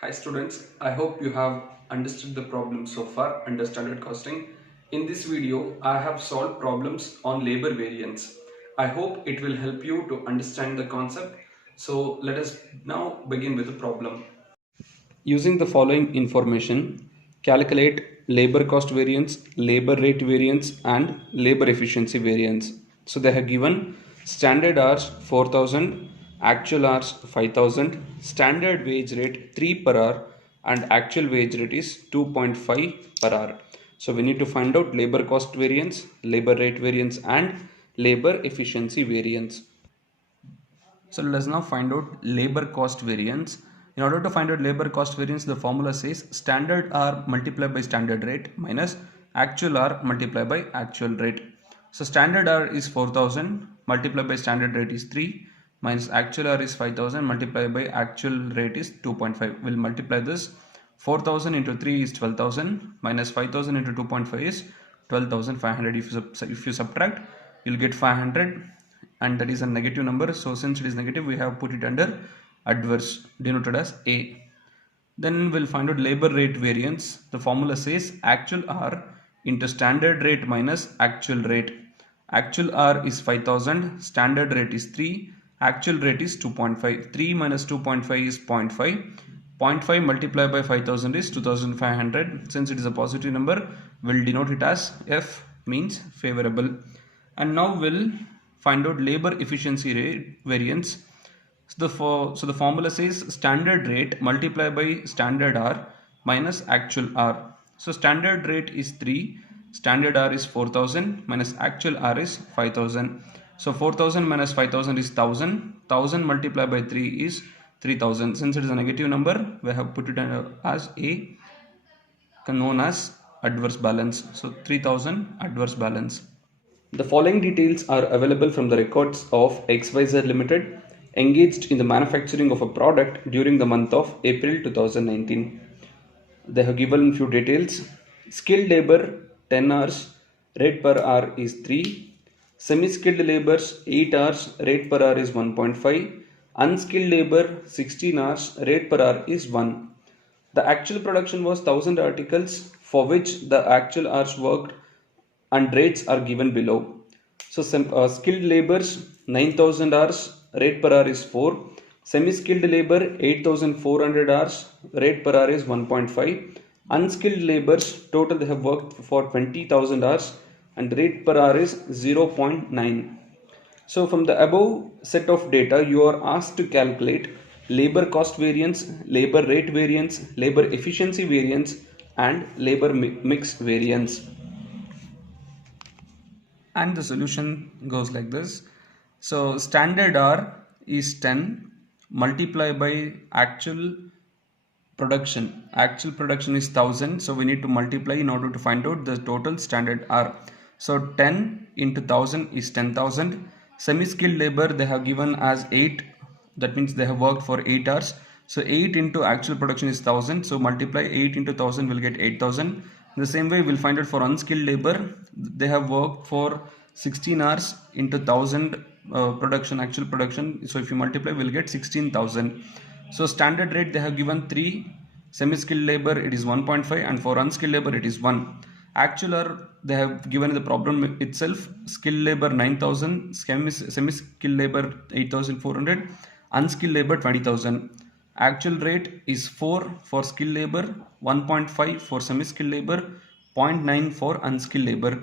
Hi students, I hope you have understood the problem so far under standard costing. In this video, I have solved problems on labor variance. I hope it will help you to understand the concept. So let us now begin with the problem. Using the following information, calculate labor cost variance, labor rate variance and labor efficiency variance. So they have given standard hours 4000, actual hours 5000, standard wage rate 3 per hour and actual wage rate is 2.5 per hour. So we need to find out labor cost variance, labor rate variance and labor efficiency variance. So let us now find out labor cost variance. In order to find out labor cost variance, the formula says standard hour multiplied by standard rate minus actual hour multiplied by actual rate. So standard hour is 4000 multiplied by standard rate is 3 minus actual hour is 5000 multiplied by actual rate is 2.5. We'll multiply this. 4000 into 3 is 12,000 minus 5000 into 2.5 is 12,500. If you subtract, you'll get 500 and that is a negative number. So since it is negative, we have put it under adverse denoted as A. Then we'll find out labor rate variance. The formula says actual hour into standard rate minus actual rate. Actual hour is 5000, standard rate is 3, actual rate is 2.5. 3 minus 2.5 is 0.5. 0.5 multiplied by 5000 is 2500. Since it is a positive number, we'll denote it as F, means favorable. And now we'll find out labor efficiency rate variance. So the formula says standard rate multiplied by standard hour minus actual hour. So standard rate is 3, standard hour is 4000 minus actual hour is 5000. So 4000 minus 5000 is 1000. 1000 multiplied by 3 is 3000. Since it is a negative number, we have put it as A, known as adverse balance. So 3000 adverse balance. The following details are available from the records of XYZ Limited, engaged in the manufacturing of a product during the month of April 2019. They have given few details. Skilled labor 10 hours, rate per hour is 3. Semi-skilled laborers 8 hours, rate per hour is 1.5. Unskilled labor 16 hours, rate per hour is 1. The actual production was 1000 articles, for which the actual hours worked and rates are given below. So skilled laborers 9000 hours, rate per hour is 4. Semi-skilled labor 8400 hours, rate per hour is 1.5. Unskilled laborers total they have worked for 20,000 hours and rate per hour is 0.9. So from the above set of data, you are asked to calculate labor cost variance, labor rate variance, labor efficiency variance and labor mix variance. And the solution goes like this. So standard hour is 10 multiplied by actual production. Actual production is 1000, so we need to multiply in order to find out the total standard hour. So 10 into 1000 is 10,000. Semi-skilled labor they have given as 8, that means they have worked for 8 hours. So 8 into actual production is 1000, so multiply 8 into 1000 will get 8000. In the same way, we'll find out for unskilled labor, they have worked for 16 hours into 1000 production, actual production. So if you multiply, we'll get 16,000. So standard rate they have given 3, semi-skilled labor it is 1.5 and for unskilled labor it is 1. Actual hour they have given the problem itself, skilled labor 9000, semi-skilled labor 8400, unskilled labor 20,000. Actual rate is 4 for skilled labor, 1.5 for semi-skilled labor, 0.9 for unskilled labor.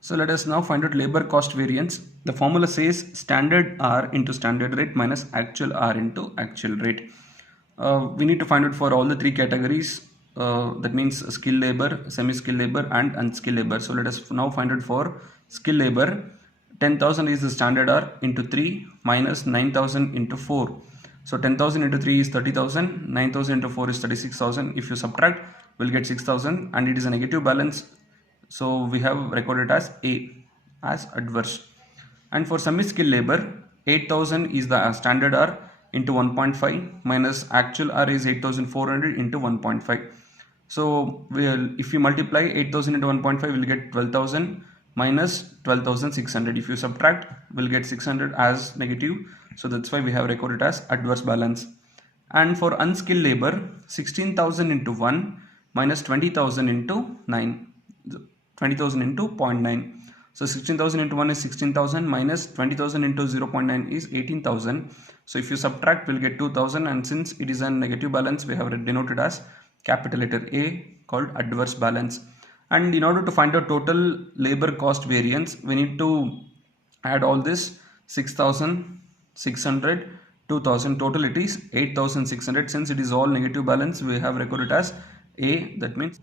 So let us now find out labor cost variance. The formula says standard hour into standard rate minus actual hour into actual rate. We need to find out for all the three categories. That means skilled labor, semi-skilled labor and unskilled labor. So let us now find out for skilled labor. 10,000 is the standard hour into 3 minus 9,000 into 4. So 10,000 into 3 is 30,000, 9,000 into 4 is 36,000. If you subtract, we'll get 6,000 and it is a negative balance. So we have recorded as A, as adverse. And for semi-skilled labor, 8,000 is the standard hour into 1.5 minus actual hour is 8,400 into 1.5. So if we multiply 8,000 into 1.5, we'll get 12,000 minus 12,600. If you subtract, we'll get 600 as negative. So that's why we have recorded as adverse balance. And for unskilled labor, 16,000 into 1 minus 20,000 into 9, 20,000 into 0.9. So 16,000 into 1 is 16,000 minus 20,000 into 0.9 is 18,000. So if you subtract, we'll get 2,000, and since it is a negative balance, we have denoted as capital letter A called adverse balance. And in order to find out total labor cost variance, we need to add all this 6,600, 2,000, total it is 8,600. Since it is all negative balance, we have recorded as A. That means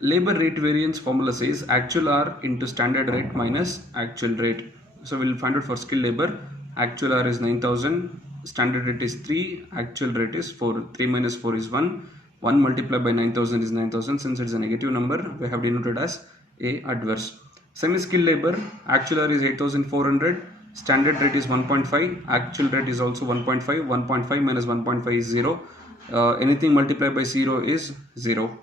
labor rate variance formula says actual R into standard rate minus actual rate. So we'll find out for skilled labor. Actual R is 9,000, standard rate is 3, actual rate is 4. 3 minus 4 is 1. 1 multiplied by 9,000 is 9,000. Since it is a negative number, we have denoted as A adverse. Semi-skilled labor, actual R is 8,400, standard rate is 1.5, actual rate is also 1.5. 1.5 minus 1.5 is 0. Anything multiplied by 0 is 0.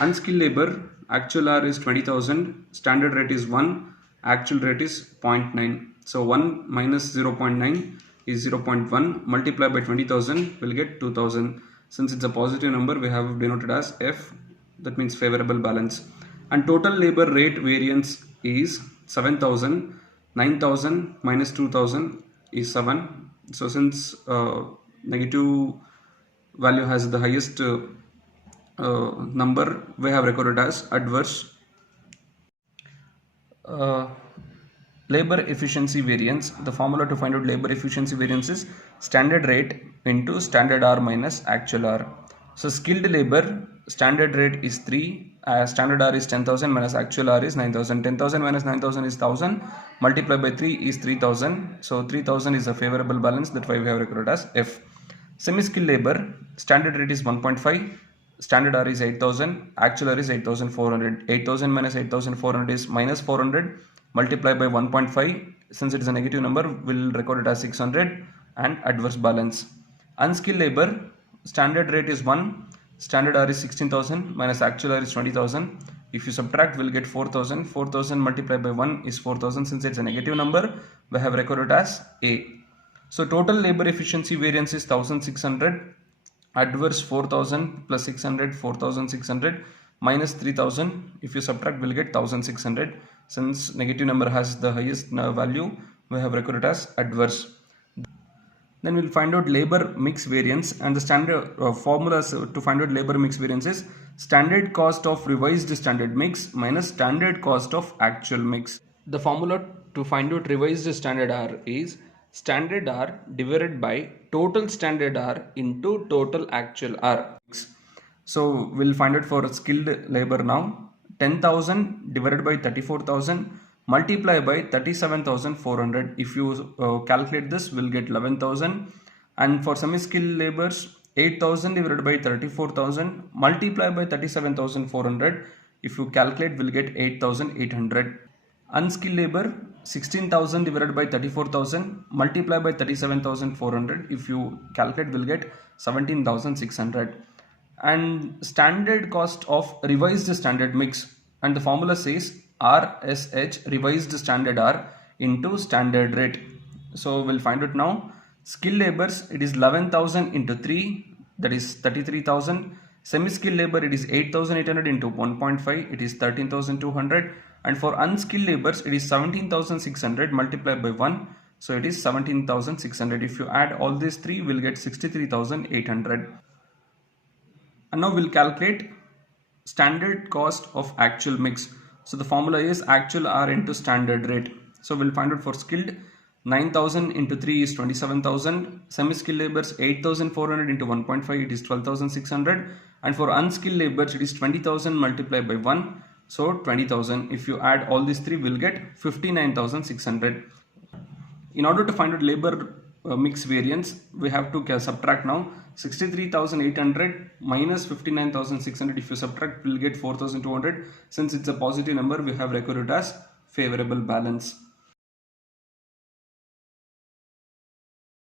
Unskilled labor, actual R is 20,000, standard rate is 1, actual rate is 0.9. So 1 minus 0.9 is 0.1, multiplied by 20,000 will get 2,000. Since it's a positive number, we have denoted as F, that means favorable balance. And total labor rate variance is 7,000, 9,000 minus 2,000 is 7. So since negative value has the highest number, we have recorded as adverse. Labor efficiency variance, the formula to find out labor efficiency variance is standard rate into standard R minus actual R. So skilled labor, standard rate is 3, standard R is 10,000 minus actual R is 9,000. 10,000 minus 9,000 is 1,000, multiplied by 3 is 3,000. So 3,000 is a favorable balance, that's why we have recorded as F. Semi-skilled labor, standard rate is 1.5, standard R is 8,000, actual R is 8,400. 8,000 minus 8,400 is minus 400, multiplied by 1.5. Since it is a negative number, we'll record it as 600 and adverse balance. Unskilled labor, standard rate is 1, standard R is 16,000 minus actual R is 20,000. If you subtract, we'll get 4,000. 4,000 multiplied by 1 is 4,000. Since it's a negative number, we have recorded as A. So total labor efficiency variance is 1,600, adverse 4,000 plus 600, 4,600 minus 3,000. If you subtract, we'll get 1,600. Since negative number has the highest value, we have recorded as adverse. Then we'll find out labor mix variance, and the standard formulas to find out labor mix variance is standard cost of revised standard mix minus standard cost of actual mix. The formula to find out revised standard R is standard R divided by total standard R into total actual R. So we'll find it for skilled labor now. 10,000 divided by 34,000 multiply by 37,400. If you calculate this, we'll get 11,000. And for semi-skilled labors, 8,000 divided by 34,000 multiply by 37,400. If you calculate, we'll get 8,800. Unskilled labor, 16,000 divided by 34,000 multiply by 37,400. If you calculate, we'll get 17,600. And standard cost of revised standard mix, and the formula says RSH revised standard R into standard rate. So we'll find it now. Skilled labors, it is 11,000 into 3, that is 33,000. Semi-skilled labor, it is 8,800 into 1.5, it is 13,200. And for unskilled labors, it is 17,600 multiplied by 1, so it is 17,600. If you add all these three, we'll get 63,800. And now we'll calculate standard cost of actual mix. So the formula is actual R into standard rate. So we'll find out for skilled, 9,000 into 3 is 27,000. Semi-skilled labors, 8,400 into 1.5, it is 12,600. And for unskilled labors, it is 20,000 multiplied by 1, so 20,000. If you add all these three, we'll get 59,600. In order to find out labor mix variance, we have to subtract now. 63,800 minus 59,600. If you subtract, we'll get 4,200. Since it's a positive number, we have recorded as favorable balance.